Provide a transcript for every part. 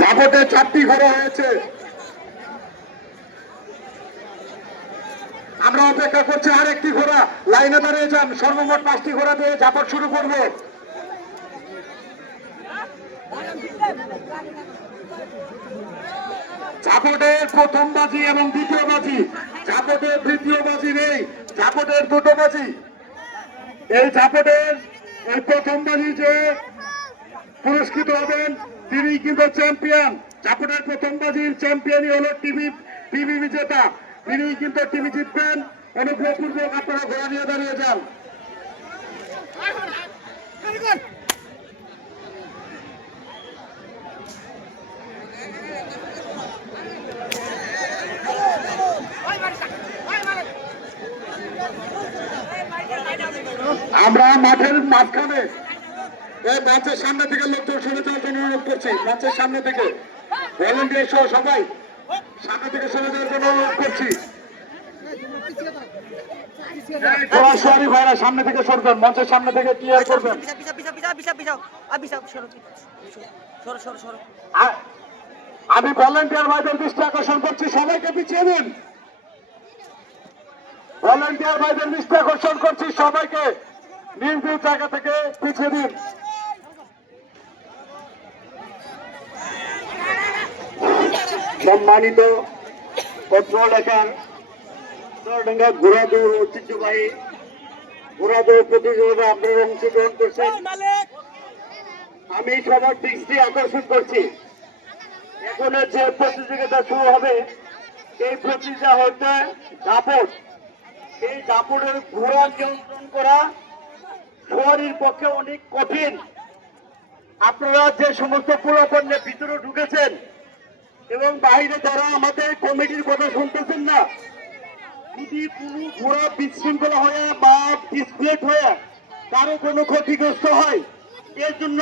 জাপটে চারটি ঘোড়া হয়েছে। আমরা অপেক্ষা করছি আরেকটি ঘোড়া। লাইনে দাঁড়িয়ে যান, সর্বমোট পাঁচটি ঘোড়া দিয়ে জাপট শুরু করব। জাপটের প্রথম বাজি এবং দ্বিতীয় বাজি। জাপটের তৃতীয় বাজি নেই জাপটের দুটো বাজি। এই জাপটের এই প্রথম বাজি যে পুরস্কৃত হবেন। তিনি কিন্তু চ্যাম্পিয়ন। জাপটের প্রথম বাজির চ্যাম্পিয়নই হলো টিভি টিভি বিজেতা। তিনি কিন্তু টিভি জিতবেন। অনুগ্রহপূর্বক আপনারা ঘোড়া নিয়ে দাঁড়িয়ে যান। আমরা মাঠের মাঝখানে এই মঞ্চের সামনে থেকে লোকজন সরে যাওয়ার জন্য অনুরোধ করছি। মঞ্চের সামনে থেকে ভলেন্টিয়ার সহ সবাই সামনে থেকে সরে যাওয়ার জন্য অনুরোধ করছি। ভাইরা সামনে থেকে সরবেন মঞ্চের সামনে থেকে ক্লিয়ার করবেন। আমি ভলেন্টিয়ার ভাইদের দৃষ্টি আকর্ষণ করছি সবাইকে পিছিয়ে দিন। ভলেন্টিয়ার ভাইদের দৃষ্টি আকর্ষণ করছি সবাইকে নিজ নিজ জায়গা থেকে পিছিয়ে দিন। সম্মানিত পত্র লেখার চরডাঙ্গা ঘোড়াদৌড় ঐতিহ্যবাহী ঘোড়াদৌড় প্রতিযোগিতা আপনারা অংশগ্রহণ করছেন। আমি সবার দৃষ্টি আকর্ষণ করছি। এখন যে প্রতিযোগিতা শুরু হবে এই প্রতিযোগিতা হচ্ছে দাপট। এই দাপটের ঘোড়া নিয়ন্ত্রণ করা শহরের পক্ষে অনেক কঠিন। আপনারা যে সমস্ত পুরাপণ্যের ভিতরে ঢুকেছেন এবং বাইরে যারা আমাদের কমিটির কথা শুনতেছেন না, যদি কোনো ঘোড়া বিশৃঙ্খলা হয়ে বা ডিসপ্লেট হয়ে কারও কোনো ক্ষতিগ্রস্ত হয় এর জন্য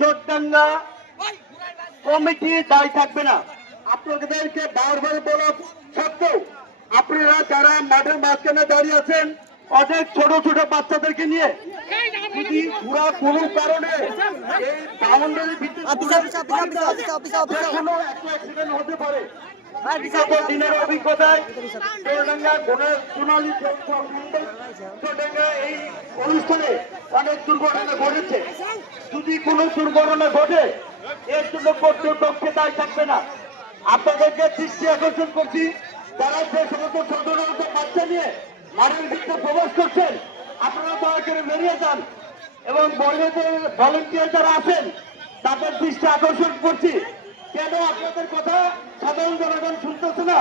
চোদ্দাঙ্গা কমিটি দায়ী থাকবে না। আপনাদেরকে বারবার বলা সত্ত্বেও আপনারা যারা মাঠের মাঝখানে দাঁড়িয়ে আছেন অনেক ছোট ছোট বাচ্চাদেরকে নিয়ে যদি কোনো কারণে এই ভিতরে কোনো একটা অ্যাক্সিডেন্ট হতে পারে। বিগত দিনের অভিজ্ঞতায় সোনালী এই অনুষ্ঠানে অনেক দুর্ঘটনা ঘটেছে। যদি কোনো দুর্ঘটনা ঘটে এর জন্য কর্তৃপক্ষে দায় থাকবে না। আপনাদেরকে দৃষ্টি আকর্ষণ করছি তারা যে সমস্ত ছোট ছোট বাচ্চা নিয়ে ভিতরে প্রবেশ করছেন, আপনারা দয়া করে বেরিয়ে যান এবং ভলেন্টিয়ার যারা আছেন, তাদের দৃষ্টি আকর্ষণ করছি। কেন আপনাদের কথা সাধারণ জনগণ শুনতেছে না?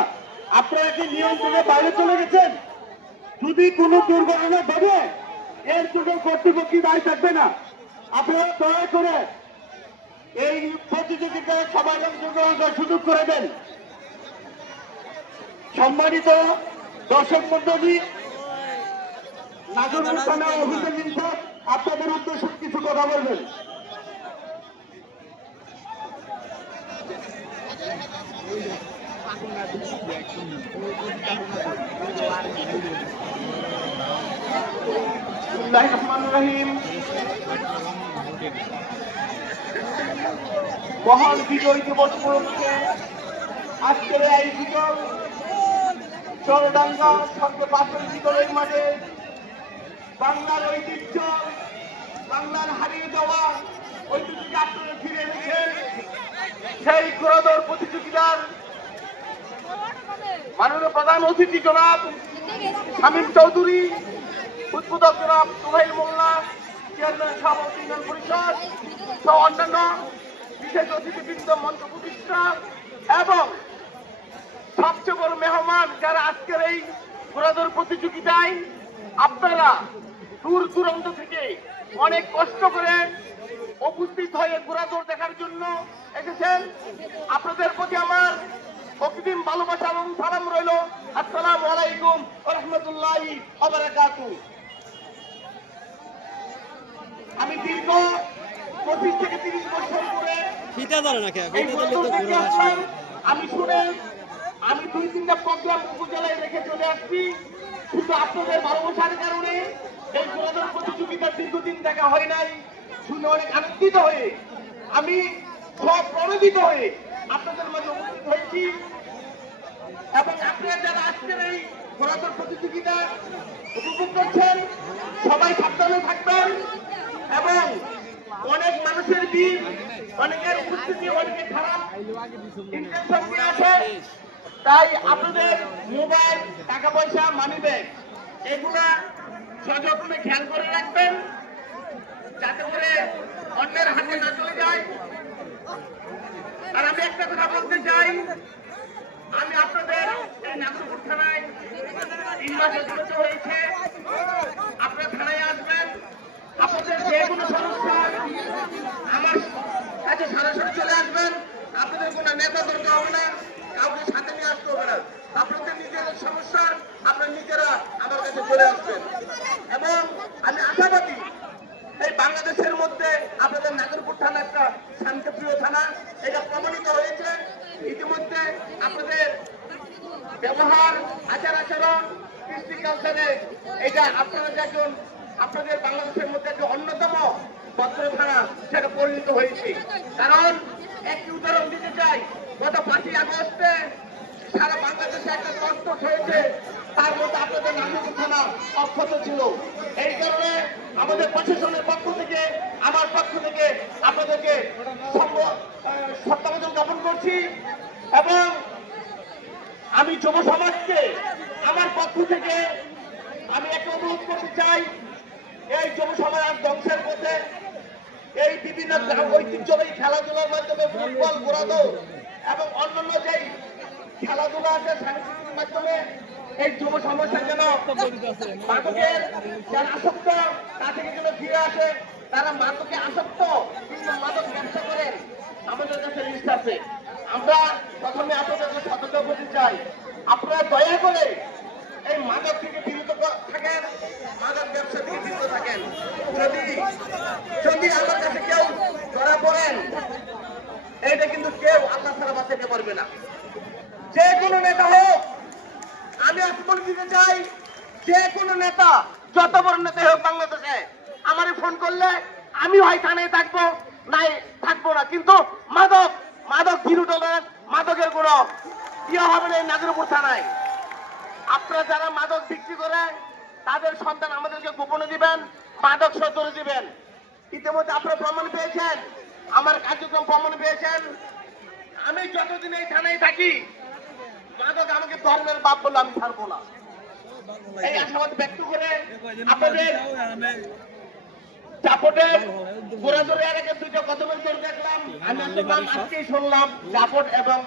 আপনারা কি নিয়ন্ত্রণে বাইরে চলে গেছেন? যদি কোনো দুর্ঘটনা ঘটে, এর জন্য কর্তৃপক্ষ দায়ী থাকবে না। আপনারা দয়া করে এই প্রতিযোগিতায় সবাই অংশগ্রহণ করার সুযোগ করে দেন। সম্মানিত দর্শক মন্ডলী থানা আপনাদের উদ্দেশ্যে কিছু কথা বলবেন। মহান বিজয় দিবস উপলক্ষে আজকের এই বিজয় চরডাঙ্গা সঙ্গে পাশের বিজয়ের মাঠে বাংলার ঐতিহ্য, বাংলার হারিয়ে যাওয়া ঐতিহ্যকে আপনারা ফিরে এনেছেন সেই ঘোড়াদৌড় প্রতিযোগিতার মাননীয় প্রধান অতিথি জনাব শামীম চৌধুরী, উদ্বোধক জনাব সোহেল মোল্লা, চেয়ারম্যান সভাপতি ইউনিয়ন পরিষদ সহ অন্যান্য বিশেষ অতিথিবৃন্দ মন্ত্র প্রতিষ্ঠা এবং সবচেয়ে বড় মেহমান যারা আজকের এই ঘোড়াদৌড় প্রতিযোগিতায় আপনারা দূর দূরান্ত থেকে অনেক কষ্ট করে উপস্থিত হয়ে ঘোড়াদৌড় দেখার জন্য এসেছেন। আপনাদের প্রতি আমার অকৃত্রিম ভালোবাসা এবং সালাম রইল। আসসালামু আলাইকুম রহমতুল্লাহ আমি দীর্ঘ পঁচিশ থেকে তিরিশ বছর করে। আমি শুনে আমি দুই তিনটা প্রোগ্রাম উপজেলায় রেখে চলে আসছি। কিন্তু আপনাদের ভালোবাসার কারণে দীর্ঘদিন দেখা হয় নাই শুনে অনেক আনন্দিত হয়ে, আমি স্বপ্রণোদিত হয়ে আপনাদের মাঝে উপস্থিত হয়েছি। এবং আপনারা যারা আজকের এই ঘোরাদৌড় প্রতিযোগিতা উপভোগ করছেন, সবাই সাবধানে থাকবেন এবং অনেক মানুষের ভিড়, অনেকের উপস্থিতি অনেকে খারাপ ইন্টেনশন নিয়ে আছে। তাই আপনাদের মোবাইল, টাকা পয়সা মানি ব্যাগ এগুলা সযত্নে খেয়াল করে রাখবেন। যাতে করে অন্যের হাতে না চলে যায়। আর আমি একটা কথা বলতে চাই। আমি আপনাদের নাগরপুর থানায় তিন মাস অতিবাহিত হয়েছে। আপনারা থানায় আসবেন। আপনাদের যে কোনো সমস্যা, আমার কাছে সরাসরি চলে আসবেন। আপনাদের কোনো নেতা দরকার হবে না, কাউকে সাথে নিয়ে আসতে হবে না। আপনাদের নিজেদের সমস্যা আপনারা নিজেরা আমার কাছে চলে আসবেন। এবং আমি আশাবাদী বাংলাদেশের মধ্যে আপনাদের নাগরপুর থানা একটা শান্তিপ্রিয় থানা, এটা প্রমাণিত হয়েছে। ইতিমধ্যে আপনাদের ব্যবহার, আচার আচরণ, কৃষ্টি কালচারে এটা আপনারা যখন আপনাদের বাংলাদেশের মধ্যে একটা অন্যতম ভদ্র থানা সেটা পরিণত হয়েছে। কারণ, একটি উদাহরণ দিতে চাই, গত পাঁচই আগস্টে সারা বাংলাদেশে একটা তত্ত্ব হয়েছে, তার মধ্যে আপনাদের নাগরিক থানা অক্ষত ছিল। এই কারণে আমাদের প্রশাসনের পক্ষ থেকে, আমার পক্ষ থেকে আপনাদেরকে সত্যাবধান জ্ঞাপন করছি এবং আমি যুব সমাজকে আমার পক্ষ থেকে আমি একটা অনুরোধ করতে চাই, এই যুব সমাজ ধ্বংসের পথে এই বিভিন্ন ঐতিহ্যবাহী খেলাধুলার মাধ্যমে ফুটবল ঘোরাদৌড় এবং অন্যান্য যেই খেলাধুলা আছে সাংস্কৃতিক মাধ্যমে এই যুব সমাজটা যেন মাদকের যারা আসক্ত তা থেকে যেন ফিরে আসে। তারা মাদকে আসক্ত কিন্তু মাদক ব্যবসা করে, আমাদের কাছে লিস্ট আছে। আমরা প্রথমে আপনাদেরকে সতর্ক করতে চাই। আপনারা দয়া করে এই মাদক থেকে বিরত থাকেন, মাদক ব্যবসা থেকে বিরত থাকেন। যদি যদি আমার কাছে কেউ ধরা পড়েন, এইটা কিন্তু কেউ আল্লাহ ছাড়া বাঁচাতে পারবে না। যে কোনো নেতা হোক আমি আজকে বলে দিতে চাই, যে কোনো নেতা, যত বড় নেতা হোক বাংলাদেশে, আমারে ফোন করলে আমি হয় থানায় থাকব, নাই থাকব না। কিন্তু মাদক মাদক জিরো টলারেন্স মাদকের কোনো ইয়ে হবে না নাগরপুর থানায়। আপনারা যারা মাদক বিক্রি করে, তাদের সন্তান আমাদেরকে গোপনে দিবেন, মাদক সতরে দিবেন। ইতিমধ্যে আপনারা প্রমাণ পেয়েছেন, আমার কার্যক্রম প্রমাণ পেয়েছেন। আমি যতদিন এই থানায় থাকি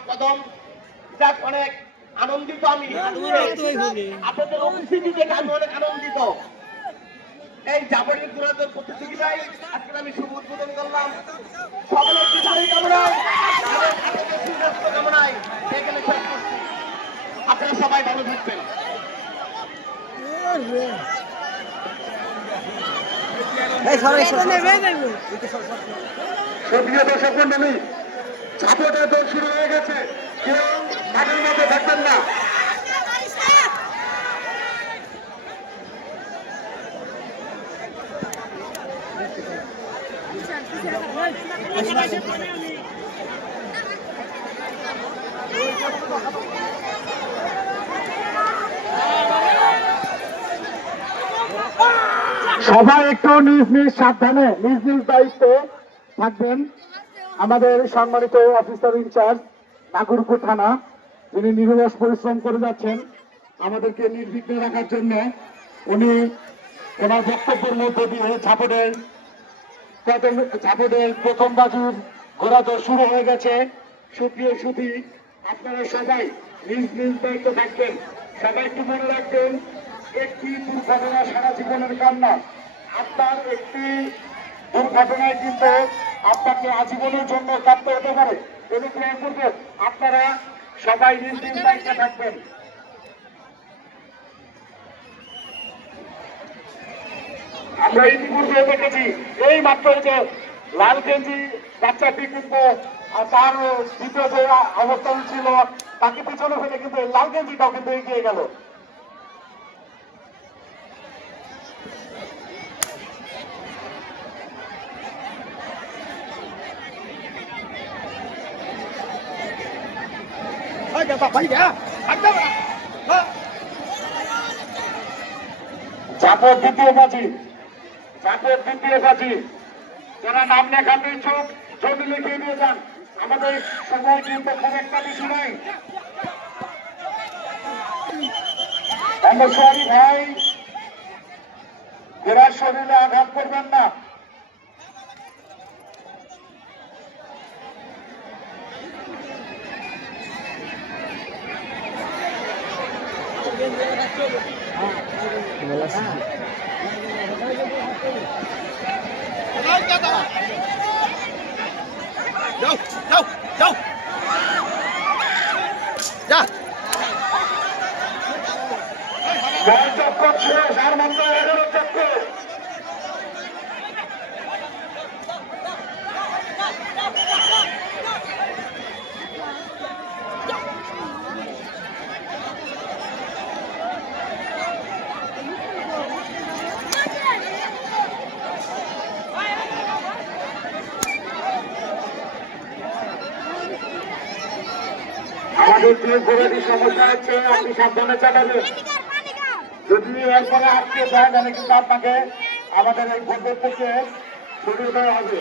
কদম। অনেক আনন্দিত আমি। অনেক আনন্দিত। এই জাপানের ঘোরাদের প্রতিযোগিতায় আমি শুভ উদ্বোধন করলাম সকলের বিদায় কামনায় আমাদের আপনাদের সুস্বাস্থ্য কামনায় এখানে শেষ করছি আপনারা সবাই ভালো থাকবেন সক্রিয় দর্শক মন্ডলী ঝাপটের দৌড় শুরু হয়ে গেছে। কেউ মাঠের মধ্যে থাকবেন না। সবাই একটু নিজ নিজ সাবধানে, নিজ নিজ দায়িত্বে থাকবেন। আমাদের সম্মানিত অফিসার ইনচার্জ নাগরপুর থানা, যিনি নিরলস পরিশ্রম করে যাচ্ছেন, আমাদেরকে নির্বিঘ্ন রাখার জন্য উনি ওনার বক্তব্যের মধ্যে দিয়ে ঝাপড়ের ঝাপড়ের প্রথম বাজুর ঘোরাদৌড় শুরু হয়ে গেছে। সুপ্রিয় সুধী, আপনারা সবাই নিজ নিজ দায়িত্ব থাকবেন। সবাই একটু মনে রাখবেন একটি দুর্ঘটনা সারা জীবনের কান্না। আপনার একটি দুর্ঘটনায় কিন্তু আপনাকে আজীবনের জন্য কাঁদতে হতে পারে। অনুগ্রহ করবেন আপনারা সবাই দায়িত্বে থাকবেন। আমরা ইতিপূর্বে দেখেছি, এই মাত্র যে লাল গেঞ্জি বাচ্চাটি কিন্তু তার দ্বিতীয় যে অবস্থান ছিল, তাকে পিছনে ফেলে কিন্তু লাল গেঞ্জিটাও কিন্তু এগিয়ে গেল। চাপের দ্বিতীয় বাজি। চাপের দ্বিতীয় বাজি। যারা নাম লেখাতে ইচ্ছুক ছবি লিখিয়ে নিয়ে যান। আমাদের সময় কিন্তু খুব একটা বেশি নাই ভাই এরা শরীরে আঘাত করবেন না। যাও যাও যাও যা চক্কর ছিল যার মাত্র এগারো চক্কর আমাদের যে ঘোরাটি সমস্যা হচ্ছে আপনি সাবধানে চালাবেন। যদি এরপরে আটকে যায় তাহলে কিন্তু আপনাকে আমাদের এই ভোটের থেকে শুরু দেওয়া হবে।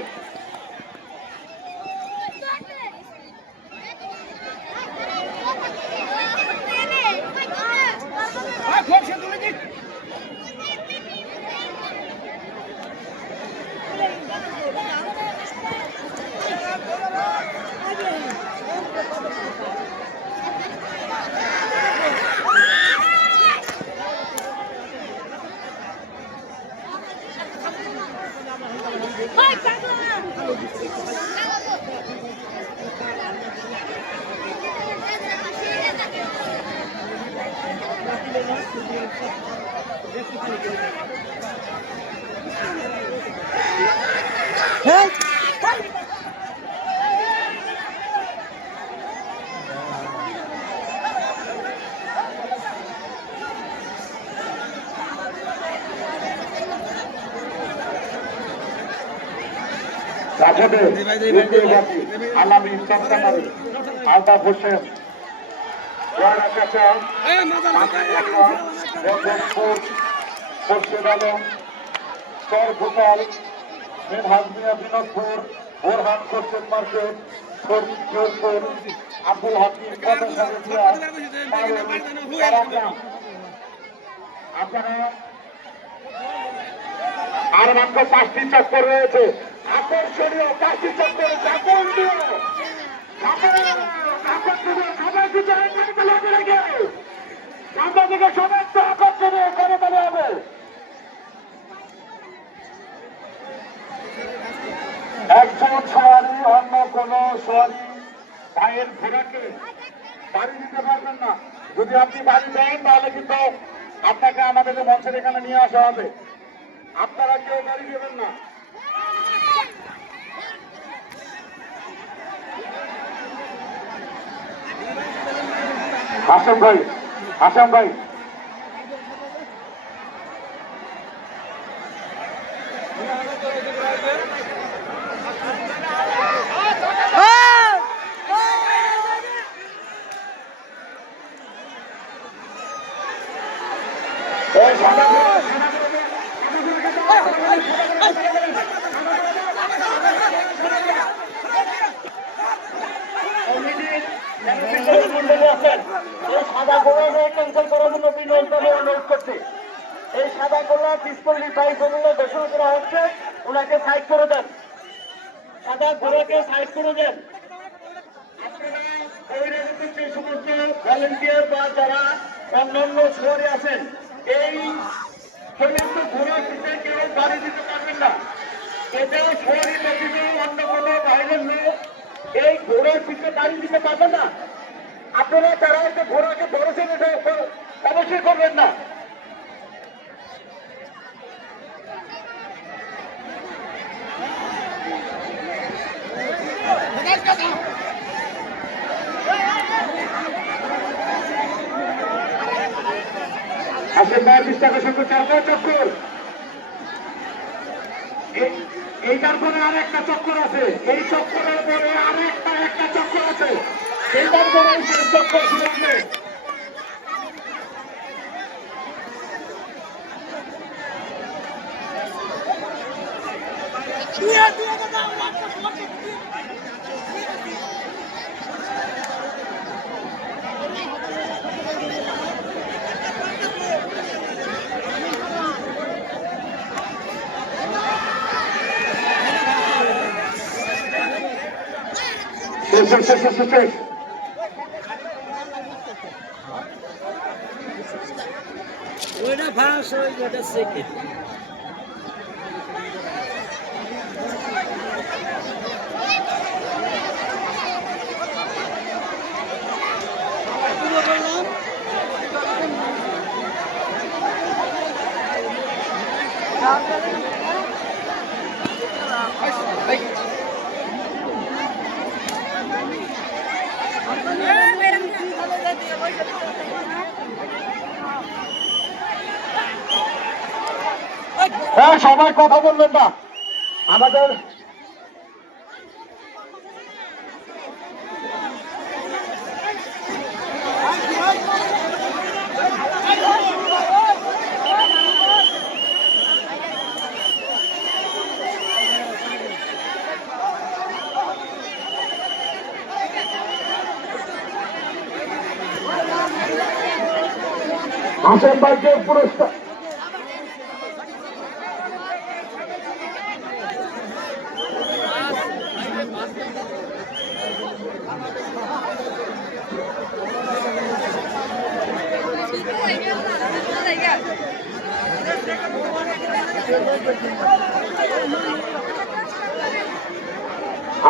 রাখবে আলামী চট্টগ্রামী আলতাফ হোসেন জয়রা চাচা রঞ্জনপুর খোরশেদ আলম চর ভোপাল মেনহাজ বিনোদপুর বোরহান খোরশেদ মার্কেট শরীফ জোরপুর আব্দুল হাকিম আপনারা আর মাত্র পাঁচটি চক্কর রয়েছে। আকর্ষণীয় চক্কর আকর্ষণীয় সাংবাদিকের সমস্ত আকর্ষণীয় করে তোলা হবে। একজন সওয়ারি, অন্য কোন সওয়ারি ভাইয়ের ঘোড়াকে বাড়ি দিতে পারবেন না। যদি আপনি বাড়ি দেন, তাহলে কিন্তু আপনাকে আমাদের মঞ্চের এখানে নিয়ে আসা হবে। আপনারা কেউ গাড়ি দেবেন না। হাসাম ভাই হাসাম ভাই। এই সাদা মন্ডলী আছেন এই সাদা গোলাকে ক্যান্সেল করার জন্য বিনয়ভাবে অনুরোধ করছি এই সাদা গোলা ডিসপল্লি সাইজ ঘোষণা করা হচ্ছে। ওনাকে সাইড করে দেন। সাদা গোলাকে সাইড করে দেন। এই সমস্ত ঘোড়া বাড়ি দিতে পারবেন না। আপনারা এতে ঘোড়াকে ধরেছেন এটা অবশ্যই করবেন না। আসেন পঁয়ত্রিশ টাকা সত্তর চার পাঁচ চক্কর। এই- এইটার পরে আর একটা চক্কর আছে। এই চক্করের পরে আর একটা একটা চক্কর আছে। এইটার মানুষের চক্কর শুরু হবে। শেষ, শেষ, ওইটা ফার্স্ট ওইটা সেকেন্ড হ্যাঁ সবাই কথা বলবেন না। আমাদের হাসেম ভাইকে পুরস্কার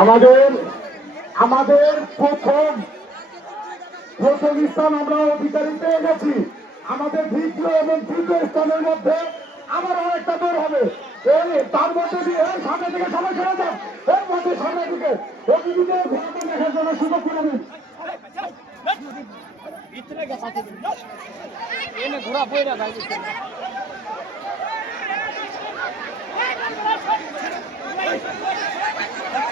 আমাদের আমাদের প্রথম প্রথম স্থান আমরা অধিকারী পেয়ে গেছি। আমাদের দ্বিতীয় এবং তৃতীয় স্থানের মধ্যে আবার আরেকটা দৌড় হবে। তার মধ্যে দিয়ে এই সামনে থেকে সবাই সরে যান এর মধ্যে সামনে দিকে। অতিথিকে ঘোরাতে দেখার জন্য সুযোগ করে দিন। ঘোরা বইরা ভাই